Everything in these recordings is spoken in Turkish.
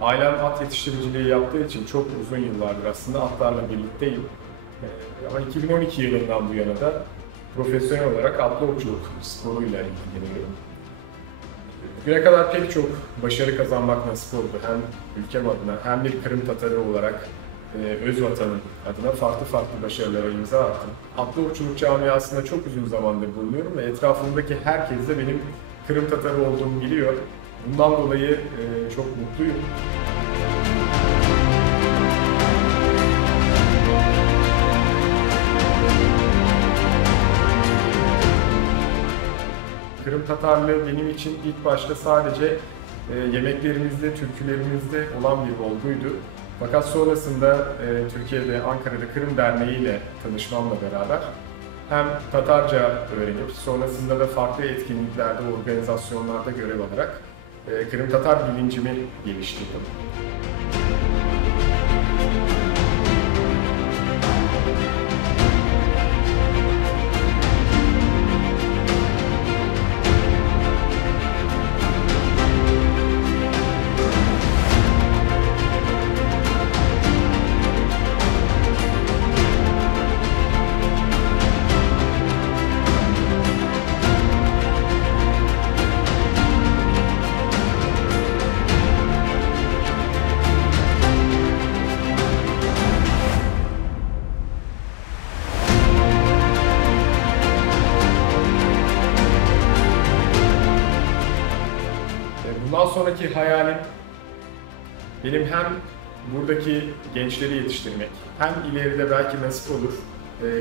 Ailem at yetiştiriciliği yaptığı için çok uzun yıllardır aslında atlarla birlikteyim. Ama 2012 yılından bu yana da profesyonel olarak atlı okçuluk sporuyla ilgileniyorum. Bugüne kadar pek çok başarı kazanmak nasip oldu. Hem ülkem adına hem bir Kırım Tatarı olarak öz vatanım adına farklı farklı başarılara imza attım. Atlı okçuluk camiasında çok uzun zamandır bulunuyorum ve etrafımdaki herkes de benim Kırım Tatarı olduğumu biliyor. Bundan dolayı çok mutluyum. Kırım Tatarlığı benim için ilk başta sadece yemeklerimizde, türkülerimizde olan bir olguydu. Fakat sonrasında Türkiye'de, Ankara'da Kırım Derneği ile tanışmamla beraber hem Tatarca öğrenip sonrasında da farklı etkinliklerde, organizasyonlarda görev alarak Kırım Tatar bilincimi geliştirdim. Bundan sonraki hayalim benim hem buradaki gençleri yetiştirmek, hem ileride belki nasip olur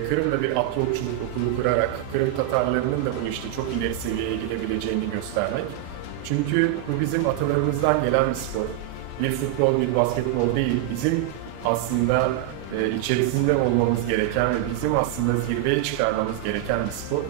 Kırım'da bir atlı okçuluk okulu kurarak Kırım Tatarlarının da bu işte çok ileri seviyeye gidebileceğini göstermek. Çünkü bu bizim atalarımızdan gelen bir spor. Bir futbol, bir basketbol değil. Bizim aslında içerisinde olmamız gereken ve bizim aslında zirveye çıkarmamız gereken bir spor.